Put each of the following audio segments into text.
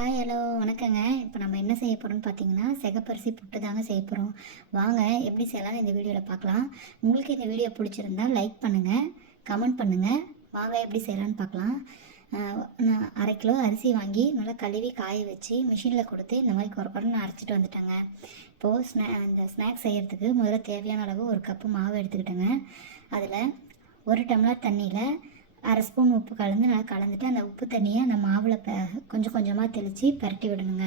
Hi hello வணக்கங்க. இப்போ நம்ம என்ன செய்ய போகிறோம்னு பார்த்தீங்கன்னா, சிகப்பரிசி புட்டு தாங்க செய்ய போகிறோம். வாங்க எப்படி செய்யலாம்னு இந்த வீடியோவில் பார்க்கலாம். உங்களுக்கு இந்த வீடியோ பிடிச்சிருந்தா லைக் பண்ணுங்கள், கமெண்ட் பண்ணுங்கள். வாங்க எப்படி செய்யலான்னு பார்க்கலாம். நான் 1/2 கிலோ அரிசி வாங்கி நல்லா கழுவி காய வச்சு மிஷினில் கொடுத்து இந்த மாதிரி குறைன்னு அரைச்சிட்டு வந்துட்டேங்க. இப்போது இந்த ஸ்நாக்ஸ் செய்கிறதுக்கு முதல்ல தேவையான அளவு 1 கப்பு மாவு எடுத்துக்கிட்டேங்க. அதில் 1 டம்ளர் தண்ணியில் 1/2 ஸ்பூன் உப்பு கலந்து நல்லா கலந்துட்டு அந்த உப்பு தண்ணியை அந்த மாவில் கொஞ்சம் கொஞ்சமாக தெளித்து பரட்டி விடணுங்க.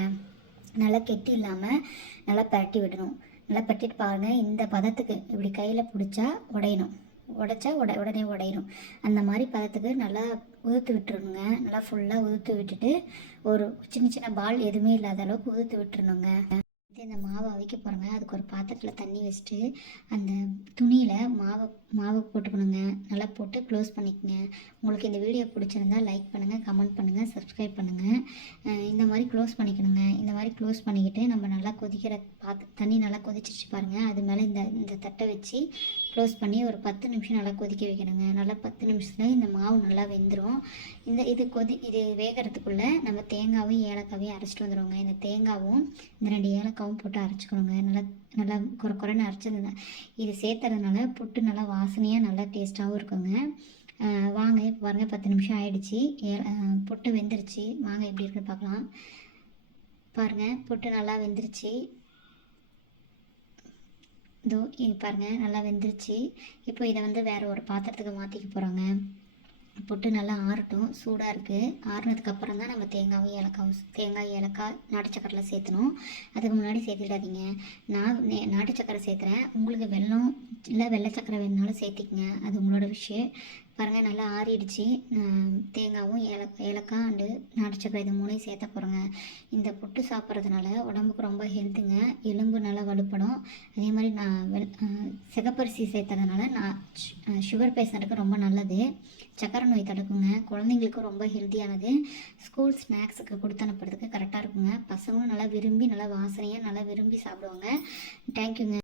நல்லா கெட்டி இல்லாமல் நல்லா பரட்டி விடணும். நல்லா பரட்டிட்டு பாருங்கள், இந்த பதத்துக்கு இப்படி கையில் பிடிச்சா உடையணும். உடைச்சா உடனே உடையணும். அந்த மாதிரி பதத்துக்கு நல்லா உதுத்து விட்டுருணுங்க. நல்லா ஃபுல்லாக உதுத்து விட்டுட்டு ஒரு சின்ன சின்ன பால் எதுவுமே இல்லாத அளவுக்கு உதுத்து விட்டுருணுங்க. இந்த மாவை அவிக்க போகிறோங்க. அதுக்கு ஒரு பாத்திரத்தில் தண்ணி வச்சுட்டு அந்த துணியில் மாவை போட்டுக்கணுங்க. நல்லா போட்டு க்ளோஸ் பண்ணிக்கோங்க. உங்களுக்கு இந்த வீடியோ பிடிச்சிருந்தா லைக் பண்ணுங்கள், கமெண்ட் பண்ணுங்கள், சப்ஸ்கிரைப் பண்ணுங்கள். இந்த மாதிரி க்ளோஸ் பண்ணிக்கணுங்க. இந்த மாதிரி க்ளோஸ் பண்ணிக்கிட்டு நம்ம நல்லா கொதிக்கிற தண்ணி நல்லா கொதிச்சிச்சு பாருங்கள். அது மேலே இந்த தட்டை வச்சு க்ளோஸ் பண்ணி ஒரு 10 நிமிஷம் நல்லா கொதிக்க வைக்கணுங்க. நல்லா 10 நிமிஷத்தில் இந்த மாவு நல்லா வெந்துடும். இது வேகிறதுக்குள்ளே நம்ம தேங்காவும் ஏலக்காவையும் அரைச்சிட்டு வந்துடுவோங்க. இந்த தேங்காவும் இந்த 2 ஏலக்காவும் போட்டு அரைச்சிக்கணுங்க. நல்லா குறைன்னு அரைச்சதுங்க. இது சேர்த்துறதுனால புட்டு நல்லா வாசனையாக நல்லா டேஸ்ட்டாகவும் இருக்குங்க. வாங்க இப்போ பாருங்கள், 10 நிமிஷம் ஆகிடுச்சி. புட்டு வெந்துருச்சு. வாங்க எப்படி இருக்குன்னு பார்க்கலாம். பாருங்கள், புட்டு நல்லா வெந்துருச்சு. பாருங்கள் நல்லா வெந்துருச்சு. இப்போ இதை வேறு ஒரு பாத்திரத்துக்கு மாற்றிக்க போகிறோங்க. புட்டு நல்லா ஆறட்டும், சூடாக இருக்குது. ஆறுனதுக்கப்புறம் தான் நம்ம தேங்காய் ஏலக்காய் நாட்டு சக்கரைலாம் சேர்த்தணும். அதுக்கு முன்னாடி சேர்த்துடாதீங்க. நான் நாட்டு சக்கரை சேர்த்துறேன். உங்களுக்கு வெல்லம் இல்லை வெள்ளை சக்கரை வேணுனாலும் சேர்த்திக்கங்க, அது உங்களோட விஷயம். பாருங்கள் நல்லா ஆறிடுச்சு. தேங்காயும் ஏலக்காய் அண்டு நாட்டு சக்கரை இது 3 சேர்த்த போகிறோங்க. இந்த புட்டு சாப்பிட்றதுனால உடம்புக்கு ரொம்ப ஹெல்த்துங்க. எலும்பு நல்லா வலுப்படும். அதே மாதிரி சிகப்பரிசி சேர்த்ததுனால சுகர் பேஷண்ட்டுக்கு ரொம்ப நல்லது. சக்கரை நோய் தடுக்குங்க. குழந்தைங்களுக்கும் ரொம்ப ஹெல்த்தியானது. ஸ்கூல் ஸ்நாக்ஸுக்கு கொடுத்து அனுப்புறதுக்கு கரெக்டாக இருக்குங்க. பசங்களும் நல்லா விரும்பி நல்லா வாசனையாக நல்லா விரும்பி சாப்பிடுவாங்க. தேங்க்யூங்க.